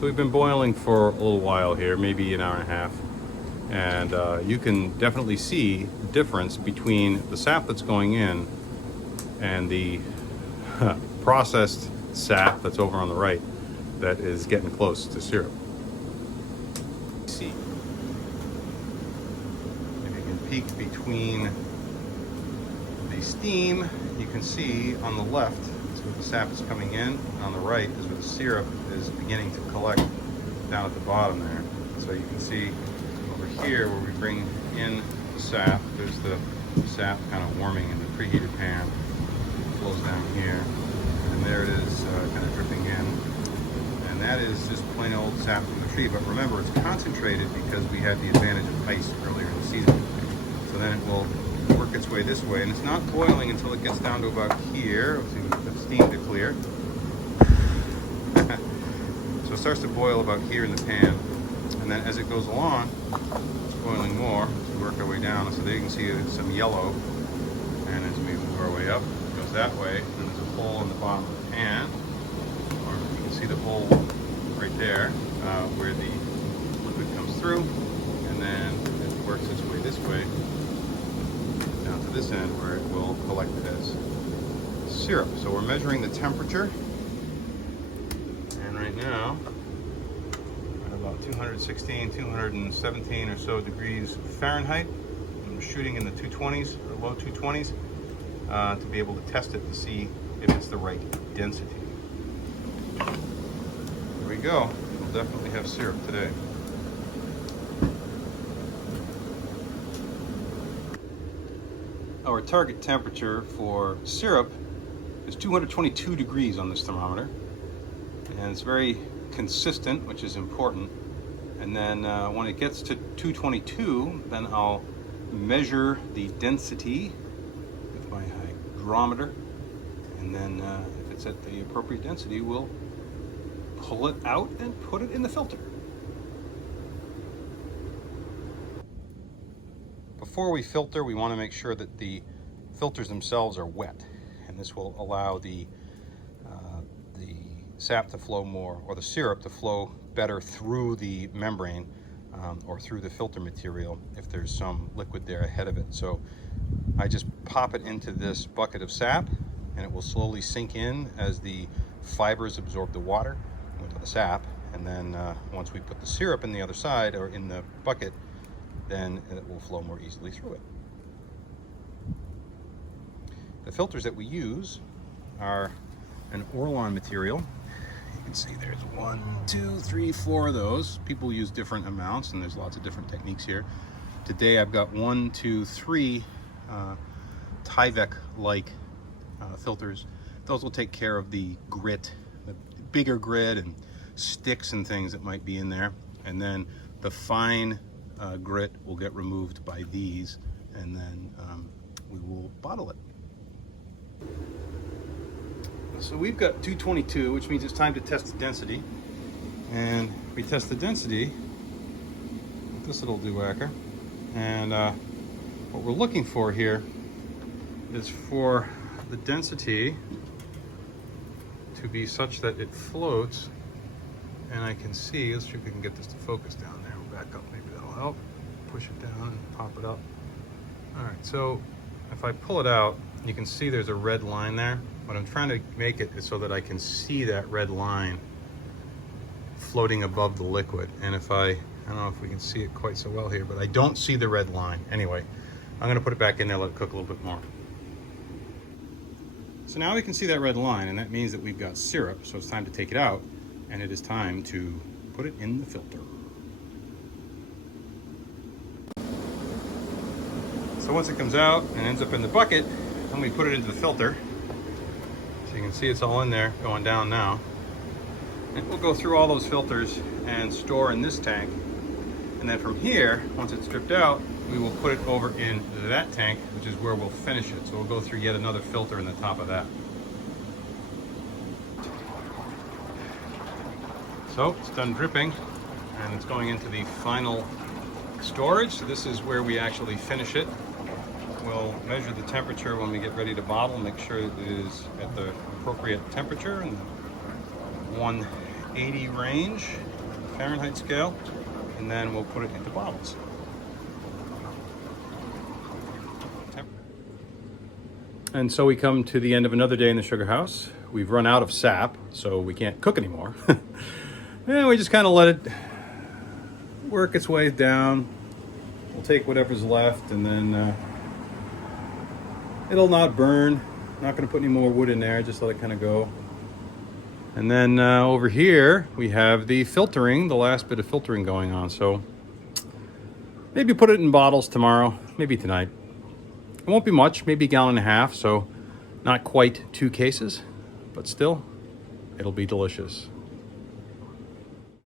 So we've been boiling for a little while here, maybe an hour and a half. And you can definitely see the difference between the sap that's going in and the processed sap that's over on the right that is getting close to syrup. See, if you can peek between the steam, you can see on the left is where the sap is coming in, and on the right is where the syrup is beginning to collect down at the bottom there. So you can see over here where we bring in the sap, there's the sap kind of warming in the preheated pan. It flows down here, and there it is kind of dripping in. And that is just plain old sap from the tree, but remember it's concentrated because we had the advantage of ice earlier in the season. So then it will work its way this way, and it's not boiling until it gets down to about here. Let's see, we get the steam to clear. So it starts to boil about here in the pan, and then as it goes along, it's boiling more as we work our way down. So there you can see some yellow, and as we move our way up, it goes that way, and there's a hole in the bottom of the pan, or you can see the hole right there where the liquid comes through, and then it works its way this way down to this end where it will collect it as syrup. So we're measuring the temperature, and right now at about 216, 217 or so degrees Fahrenheit. And we're shooting in the 220s or low 220s to be able to test it to see if it's the right density. There we go. We'll definitely have syrup today. Our target temperature for syrup is 222 degrees on this thermometer, and it's very consistent, which is important. And then when it gets to 222, then I'll measure the density with my hydrometer, and then if it's at the appropriate density, we'll pull it out and put it in the filter. Before we filter, we want to make sure that the filters themselves are wet, and this will allow the sap to flow more, or the syrup to flow better through the membrane or through the filter material if there's some liquid there ahead of it. So I just pop it into this bucket of sap, and it will slowly sink in as the fibers absorb the water into the sap, and then once we put the syrup in the other side or in the bucket, then it will flow more easily through it. The filters that we use are an Orlon material. You can see there's 1, 2, 3, 4 of those. People use different amounts, and there's lots of different techniques here. Today I've got 1, 2, 3 Tyvek-like filters. Those will take care of the grit, the bigger grit and sticks and things that might be in there. And then the fine grit will get removed by these, and then we will bottle it. So we've got 222, which means it's time to test the density. And we test the density with this little dewhacker. And what we're looking for here is for the density to be such that it floats. And I can see, let's see if we can get this to focus down there. We'll back up, maybe that'll help. Push it down and pop it up. All right, so if I pull it out, you can see there's a red line there. What I'm trying to make it is so that I can see that red line floating above the liquid. And if I don't know if we can see it quite so well here, but I don't see the red line. Anyway, I'm gonna put it back in there, let it cook a little bit more. So now we can see that red line, and that means that we've got syrup, so it's time to take it out, and it is time to put it in the filter. So once it comes out and ends up in the bucket, then we put it into the filter. So you can see it's all in there, going down now. And we'll go through all those filters and store in this tank. And then from here, once it's stripped out, we will put it over in that tank, which is where we'll finish it. So we'll go through yet another filter in the top of that. So it's done dripping, and it's going into the final storage. So this is where we actually finish it. We'll measure the temperature when we get ready to bottle, make sure that it is at the appropriate temperature, and 1 80 range, Fahrenheit scale, and then we'll put it into bottles. And so we come to the end of another day in the sugar house. We've run out of sap, so we can't cook anymore. And we just kind of let it work its way down. We'll take whatever's left, and then it'll not burn. Not going to put any more wood in there, just let it kind of go. And then over here, we have the filtering, the last bit of filtering going on. So maybe put it in bottles tomorrow, maybe tonight. It won't be much, maybe a gallon and a half, so not quite 2 cases, but still, it'll be delicious.